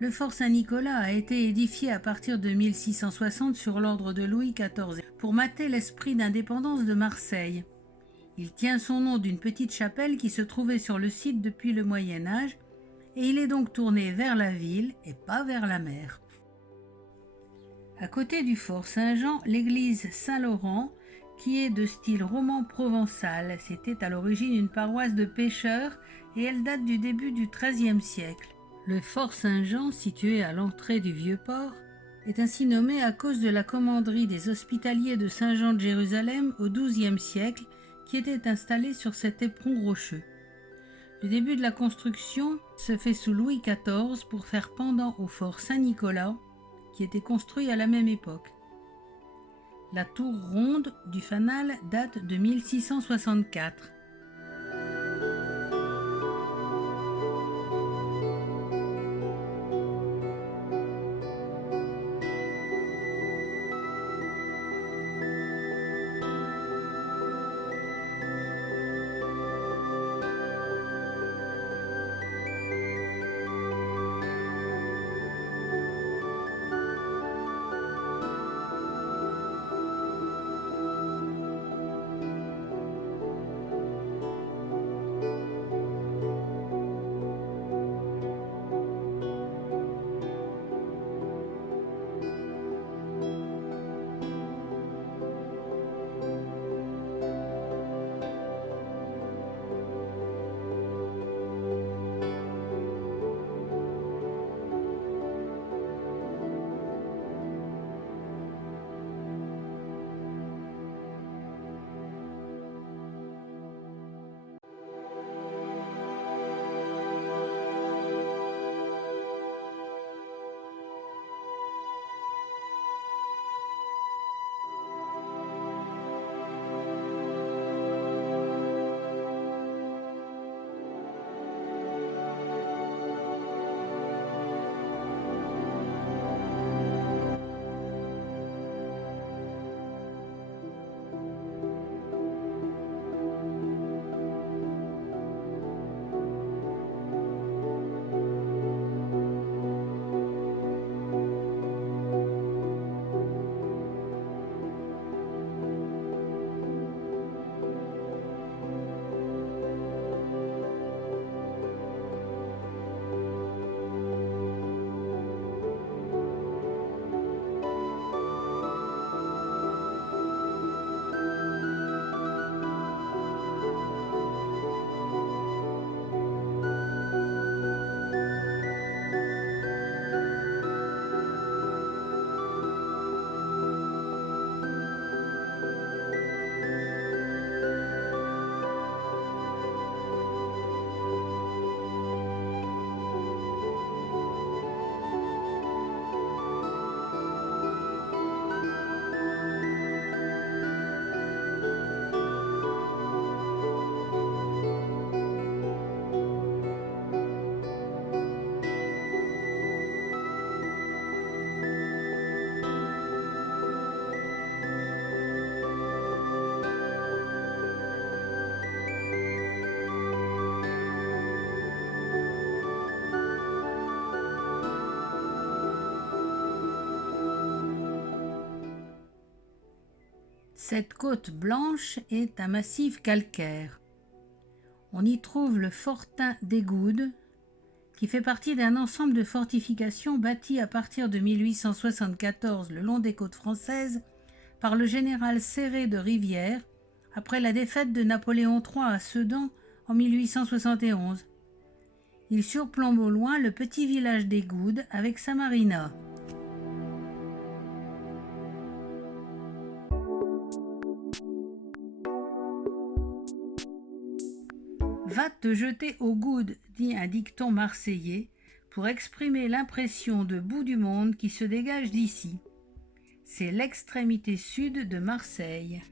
Le fort Saint-Nicolas a été édifié à partir de 1660 sur l'ordre de Louis XIV pour mater l'esprit d'indépendance de Marseille. Il tient son nom d'une petite chapelle qui se trouvait sur le site depuis le Moyen Âge et il est donc tourné vers la ville et pas vers la mer. À côté du fort Saint-Jean, l'église Saint-Laurent, qui est de style roman provençal. C'était à l'origine une paroisse de pêcheurs et elle date du début du XIIIe siècle. Le fort Saint-Jean, situé à l'entrée du Vieux-Port, est ainsi nommé à cause de la commanderie des Hospitaliers de Saint-Jean de Jérusalem au XIIe siècle qui était installée sur cet éperon rocheux. Le début de la construction se fait sous Louis XIV pour faire pendant au fort Saint-Nicolas qui était construit à la même époque. La tour ronde du fanal date de 1664. Cette côte blanche est un massif calcaire. On y trouve le fortin d'Égoude, qui fait partie d'un ensemble de fortifications bâties à partir de 1874 le long des côtes françaises par le général Céré de Rivière après la défaite de Napoléon III à Sedan en 1871. Il surplombe au loin le petit village d'Égoude avec sa marina. Va te jeter au goude, dit un dicton marseillais, pour exprimer l'impression de bout du monde qui se dégage d'ici. C'est l'extrémité sud de Marseille.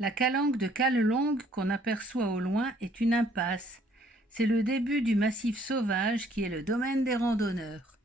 La calanque de Callelongue qu'on aperçoit au loin est une impasse. C'est le début du massif sauvage qui est le domaine des randonneurs.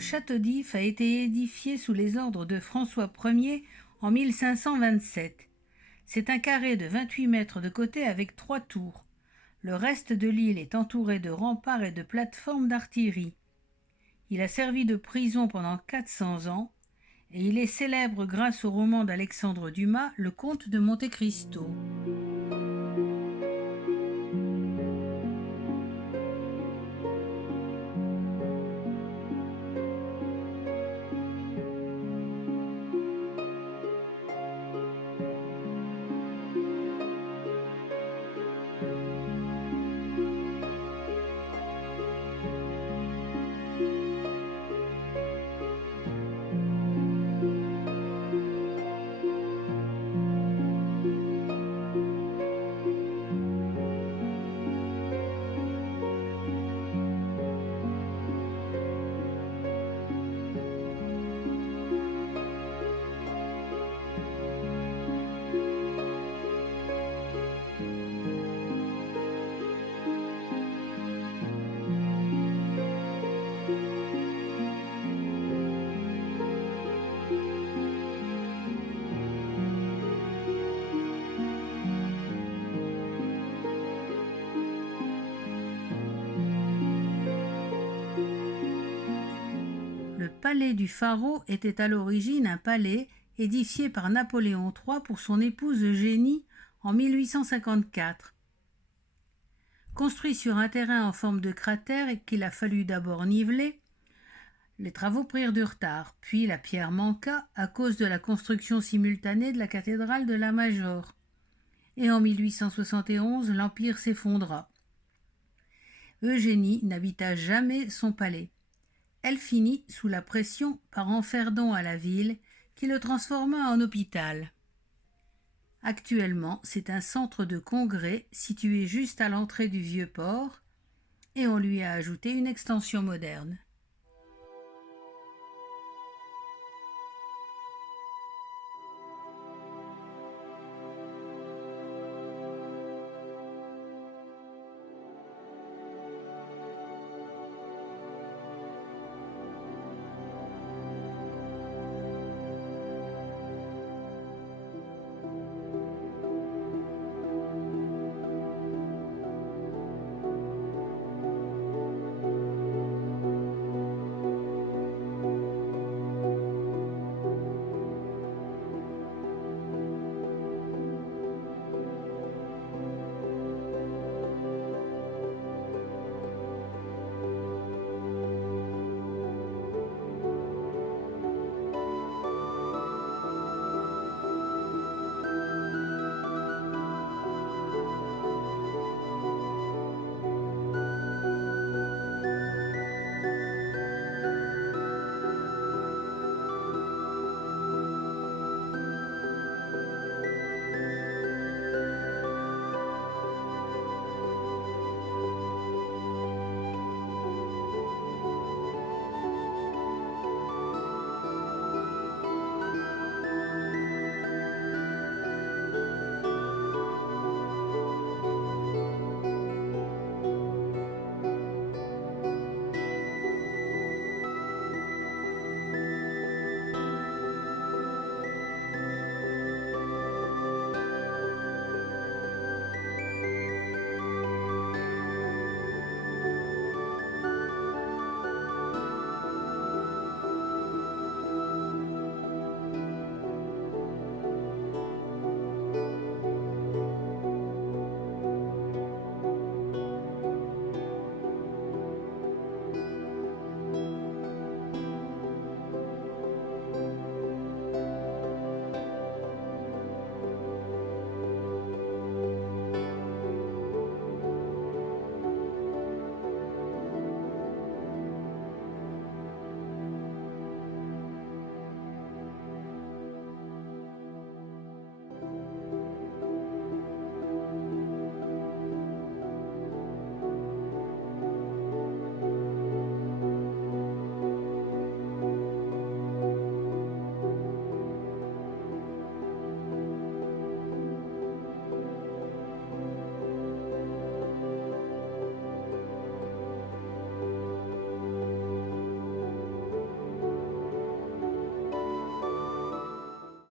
Le château d'If a été édifié sous les ordres de François Ier en 1527. C'est un carré de 28 mètres de côté avec 3 tours. Le reste de l'île est entouré de remparts et de plateformes d'artillerie. Il a servi de prison pendant 400 ans et il est célèbre grâce au roman d'Alexandre Dumas, Le Comte de Monte Cristo. Le palais du Pharaon était à l'origine un palais édifié par Napoléon III pour son épouse Eugénie en 1854. Construit sur un terrain en forme de cratère et qu'il a fallu d'abord niveler, les travaux prirent du retard, puis la pierre manqua à cause de la construction simultanée de la cathédrale de la Major. Et en 1871, l'Empire s'effondra. Eugénie n'habita jamais son palais. Elle finit sous la pression par en faire don à la ville, qui le transforma en hôpital. Actuellement, c'est un centre de congrès situé juste à l'entrée du Vieux-Port, et on lui a ajouté une extension moderne.